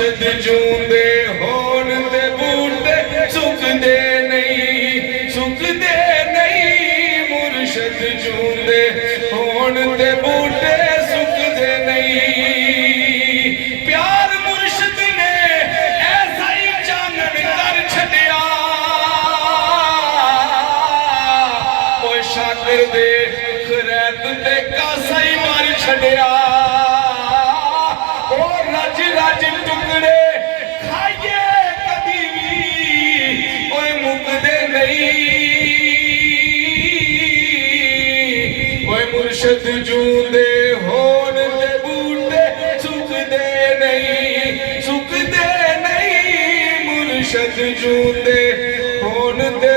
मुर्शद जूंदे होन दे बूटे सुकदे नहीं मुर्शद जूंदे होन दे बूटे सुकदे नहीं प्यार मुर्शद ने ऐसा ही चानन कर छड़िया ओ शागिर दे खरैत ते कासा ही मार छड़िया रज रज टुकड़े खाइए कभी भी ओए मुकदे नहीं ओए मुर्शद जूंदे होन दे बूटे सुकदे नहीं मुर्शद जूंदे होन दे